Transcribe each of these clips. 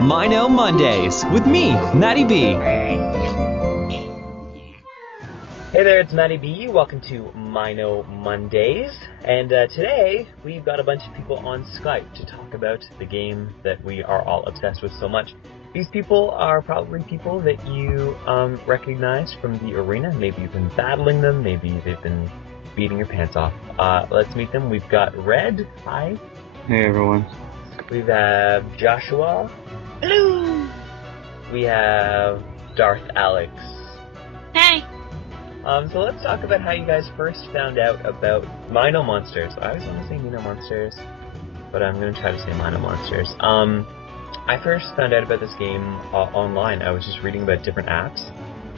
Mino Mondays with me, Matty B. Hey there, it's Matty B. Welcome to Mino Mondays. And today, we've got a bunch of people on Skype to talk about the game that we are all obsessed with so much. These people are probably people that you recognize from the arena. Maybe you've been battling them, maybe they've been beating your pants off. Let's meet them. We've got Red. Hi. Hey everyone. We have Joshua. Hello. We have Darth Alex. Hey. So let's talk about how you guys first found out about MinoMonsters. I always want to say MinoMonsters, but I'm going to try to say MinoMonsters. I first found out about this game online. I was just reading about different apps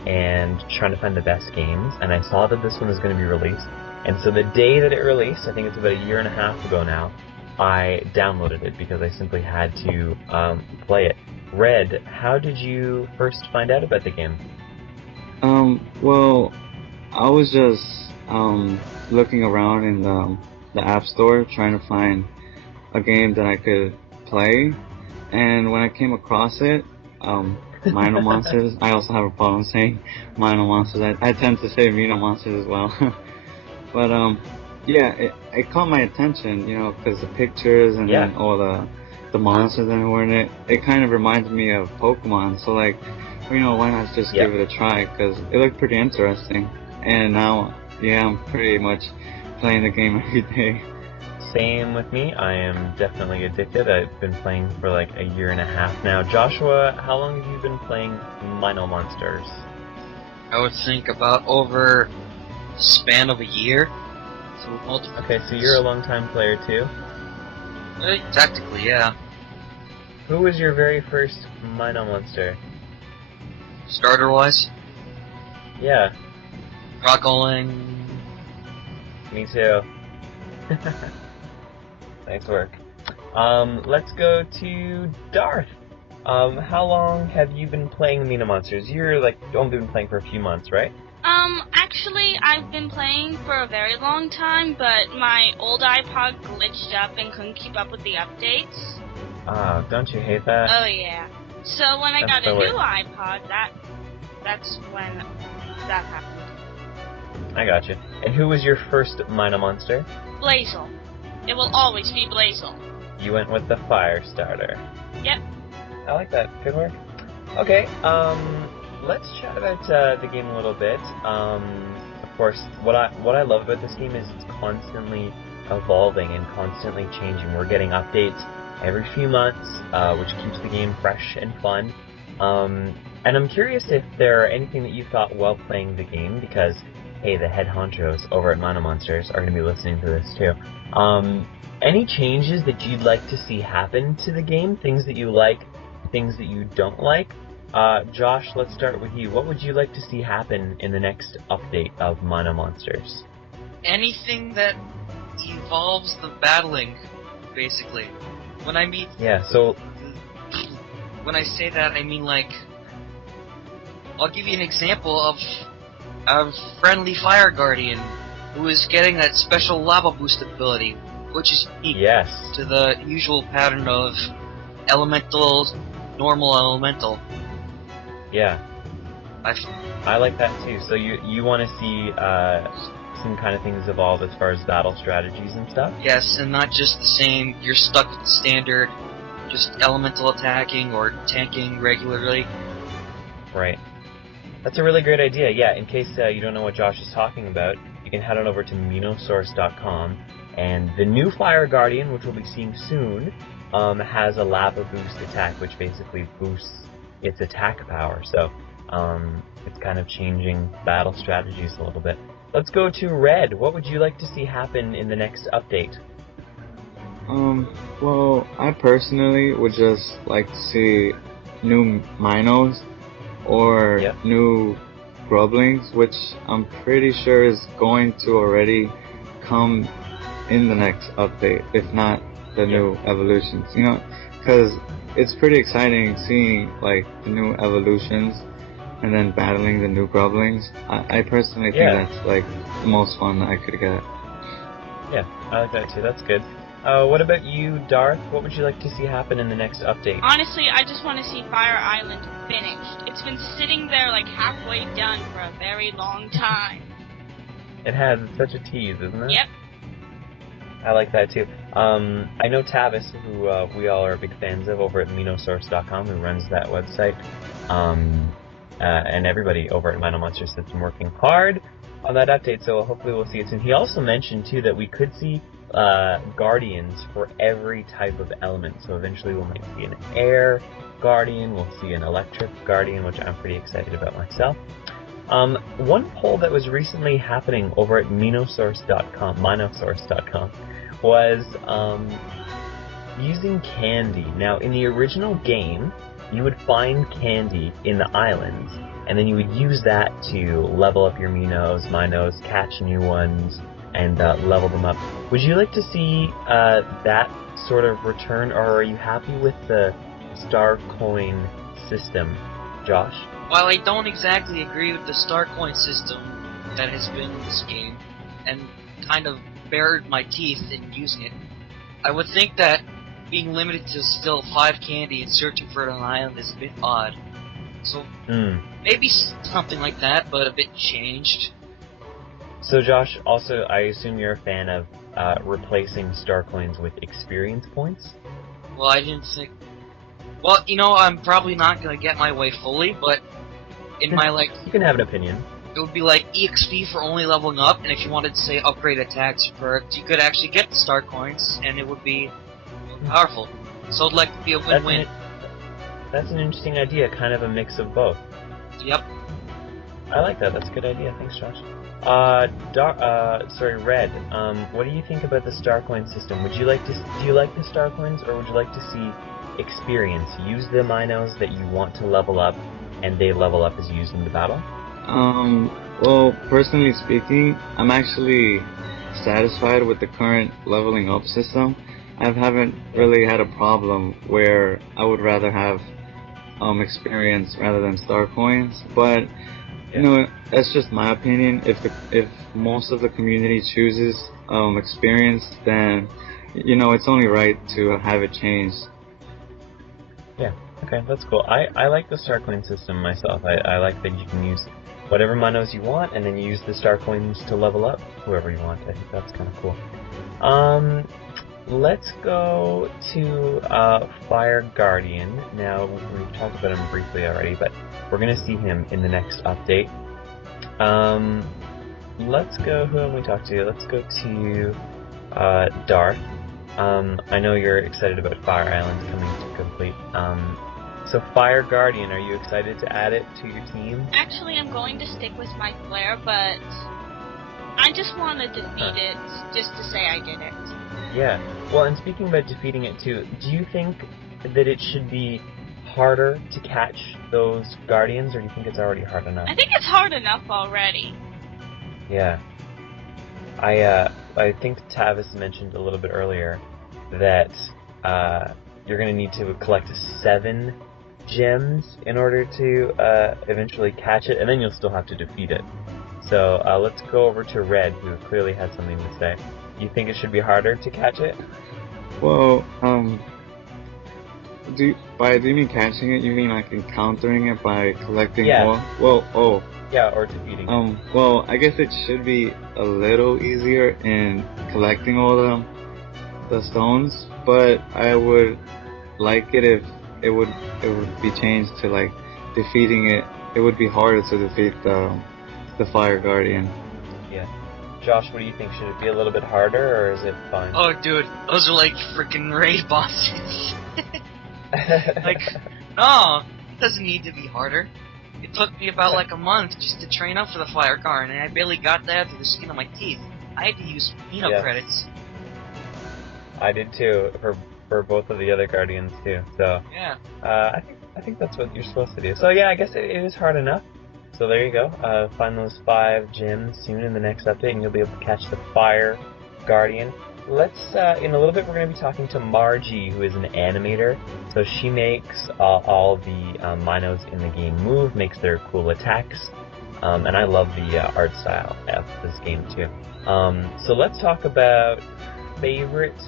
and trying to find the best games, and I saw that this one was going to be released. And so the day that it released, I think it's about a year and a half ago now, I downloaded it because I simply had to play it. Red, how did you first find out about the game? Well, I was just looking around in the App Store trying to find a game that I could play, and when I came across it, MinoMonsters. I also have a problem saying MinoMonsters. I tend to say MinoMonsters as well. But yeah, it caught my attention, you know, because the pictures and then all the monsters that were in it. It kind of reminded me of Pokemon. So like, you know, why not just give it a try? Because it looked pretty interesting. And now, yeah, I'm pretty much playing the game every day. Same with me. I am definitely addicted. I've been playing for like a year and a half now. Joshua, how long have you been playing MinoMonsters? I would think about over the span of a year. Okay, so you're a long-time player too? Tactically, yeah. Who was your very first MinoMonster? Starter-wise? Yeah. Rockling. Me too. Nice work. Let's go to Darth. How long have you been playing MinoMonsters? You're like only been playing for a few months, right? Actually, I've been playing for a very long time, but my old iPod glitched up and couldn't keep up with the updates. Oh, don't you hate that? Oh, yeah. So when I got a new iPod, that's when that happened. I got you. And who was your first MinoMonster? Blazel. It will always be Blazel. You went with the fire starter. Yep. I like that. Good work. Okay, let's chat about the game a little bit. Of course, what I love about this game is it's constantly evolving and constantly changing. We're getting updates every few months, which keeps the game fresh and fun. And I'm curious if there are anything that you thought while playing the game, because, hey, the head honchos over at MinoMonsters are going to be listening to this too. Any changes that you'd like to see happen to the game? Things that you like, things that you don't like? Josh, let's start with you. What would you like to see happen in the next update of MinoMonsters? Anything that evolves the battling, basically. When I mean... Yeah, so... When I say that, I mean like... I'll give you an example of a friendly fire guardian who is getting that special lava boost ability, which is unique to the usual pattern of elemental, normal elemental. Yeah. I like that too. So you want to see some kind of things evolve as far as battle strategies and stuff? Yes, and not just the same, you're stuck with the standard, just elemental attacking or tanking regularly. Right. That's a really great idea. Yeah, in case you don't know what Josh is talking about, you can head on over to MinoSource.com, and the new Fire Guardian, which we'll be seeing soon, has a lava boost attack, which basically boosts its attack power. So it's kind of changing battle strategies a little bit. Let's go to Red. What would you like to see happen in the next update? Well, I personally would just like to see new Minos or new Grublings, which I'm pretty sure is going to already come in the next update, if not the new evolutions, you know, because it's pretty exciting seeing like the new evolutions and then battling the new Grublings. I personally think that's like the most fun that I could get. Yeah, I like that too. That's good. What about you, Darth? What would you like to see happen in the next update? Honestly, I just want to see Fire Island finished. It's been sitting there like halfway done for a very long time. It has. It's such a tease, isn't it? Yep. I like that too. I know Tavis, who we all are big fans of over at MinoSource.com, who runs that website, and everybody over at MinoMonsters has been working hard on that update, so hopefully we'll see it soon. He also mentioned too that we could see guardians for every type of element, so eventually we might see an air guardian, we'll see an electric guardian, which I'm pretty excited about myself. One poll that was recently happening over at MinoSource.com was using candy. Now, in the original game, you would find candy in the islands, and then you would use that to level up your Minos, catch new ones, and level them up. Would you like to see that sort of return, or are you happy with the star coin system, Josh? While I don't exactly agree with the star coin system that has been in this game, and kind of bared my teeth in using it, I would think that being limited to still 5 candy and searching for it on an island is a bit odd. So maybe something like that, but a bit changed. So Josh, also, I assume you're a fan of replacing star coins with experience points? Well, I didn't think... Well, you know, I'm probably not going to get my way fully, but in my, like... You can have an opinion. It would be like EXP for only leveling up, and if you wanted to, say, upgrade attacks or perks, you could actually get the star coins, and it would be powerful. So it'd like to be a win-win. That's an interesting idea, kind of a mix of both. Yep. I like that. That's a good idea. Thanks, Josh. Red. What do you think about the star coin system? Do you like the star coins, or would you like to see experience? Use the Minos that you want to level up, and they level up as you use them to battle? Well, personally speaking, I'm actually satisfied with the current leveling up system. I haven't really had a problem where I would rather have experience rather than star coins, but you know, that's just my opinion. If most of the community chooses experience, then you know it's only right to have it changed. Yeah, okay, that's cool. I like the star coin system myself. I like that you can use whatever Minos you want, and then you use the star coins to level up whoever you want. I think that's kind of cool. Let's go to Fire Guardian. Now, we've talked about him briefly already, but we're going to see him in the next update. Let's go, who have we talked to? Let's go to Darth. I know you're excited about Fire Island coming to complete. So Fire Guardian, are you excited to add it to your team? Actually, I'm going to stick with my flare, but I just want to defeat it just to say I did it. Yeah. Well, and speaking about defeating it too, do you think that it should be harder to catch those Guardians, or do you think it's already hard enough? I think it's hard enough already. Yeah. I think Tavis mentioned a little bit earlier that you're going to need to collect 7 gems in order to eventually catch it, and then you'll still have to defeat it. So let's go over to Red, who clearly had something to say. You think it should be harder to catch it? Well, do you mean catching it? You mean like encountering it by collecting more? Well, yeah, or defeating it. Well, I guess it should be a little easier in collecting all the stones, but I would like it if it would be changed to like defeating it. It would be harder to defeat the Fire Guardian. Yeah. Josh, what do you think? Should it be a little bit harder, or is it fine? Oh, dude, those are like freaking raid bosses. Like, no, it doesn't need to be harder. It took me about like a month just to train up for the Fire Guard, and I barely got that through the skin of my teeth. I had to use Mino credits. I did too, for both of the other Guardians too. So yeah, I think that's what you're supposed to do. So yeah, I guess it is hard enough. So there you go. Find those 5 gems soon in the next update, and you'll be able to catch the Fire Guardian. Let's, in a little bit, we're going to be talking to Margie, who is an animator. So she makes all the Minos in the game move, makes their cool attacks, and I love the art style of this game too. So let's talk about favorite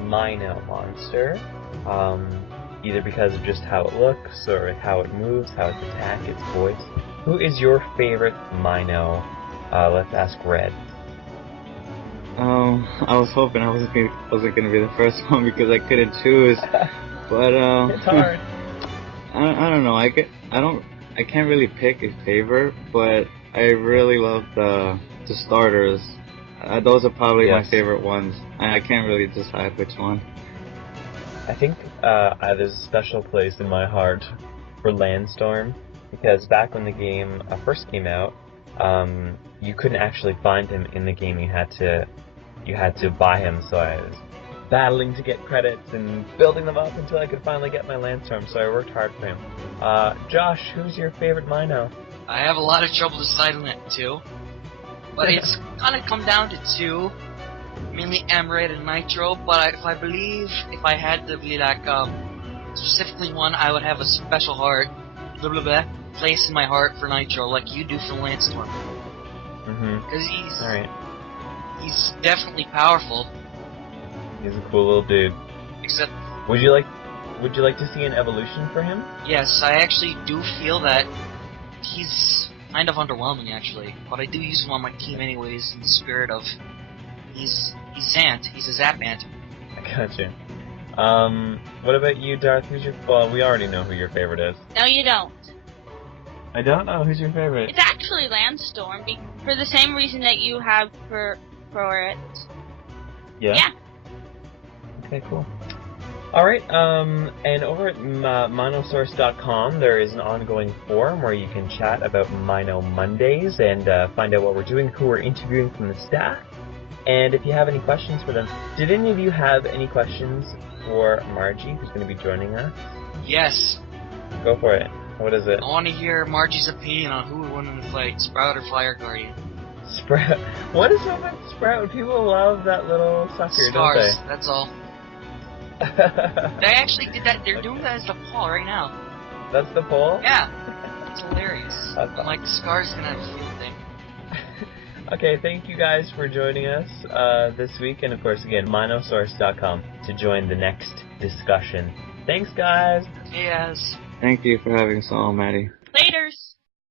MinoMonster, either because of just how it looks, or how it moves, how its attack, its voice. Who is your favorite Mino? Let's ask Red. I was hoping I wasn't gonna be the first one because I couldn't choose, but It's hard. I don't know. I can't really pick a favorite, but I really love the starters. Those are probably my favorite ones. I can't really decide which one. I think there's a special place in my heart for Landstorm, because back when the game first came out, you couldn't actually find him in the game. You had to buy him, so I was battling to get credits and building them up until I could finally get my Landstorm, so I worked hard for him. Josh, who's your favorite Mino? I have a lot of trouble deciding that too, but it's kind of come down to two, mainly Emerald and Nitro. But if I had to be like specifically one, I would have a special place in my heart for Nitro, like you do for Landstorm. Because he's definitely powerful. He's a cool little dude. Except, would you like to see an evolution for him? Yes, I actually do feel that he's kind of underwhelming, actually. But I do use him on my team anyways, in the spirit of he's Zant. He's a Zap Ant. I gotcha. What about you, Darth? Well, we already know who your favorite is. No, you don't. I don't know. Who's your favorite? It's actually Landstorm, for the same reason that you have for it. Yeah? Okay, cool. Alright, and over at MinoSource.com there is an ongoing forum where you can chat about Mino Mondays and find out what we're doing, who we're interviewing from the staff, and if you have any questions for them. Did any of you have any questions for Margie, who's going to be joining us? Yes. Go for it. What is it? I want to hear Margie's opinion on who would win in the fight, Sprout or Fire Guardian. Sprout. What is up with Sprout? People love that little sucker, Scars, don't they? that's all. They actually did that. They're doing that as the poll right now. That's the poll? Yeah. It's hilarious. That's I'm like, Scars gonna have a field thing. Okay, thank you guys for joining us this week, and of course, again, MinoSource.com to join the next discussion. Thanks, guys! Yes. Thank you for having us all, Maddie. Laters!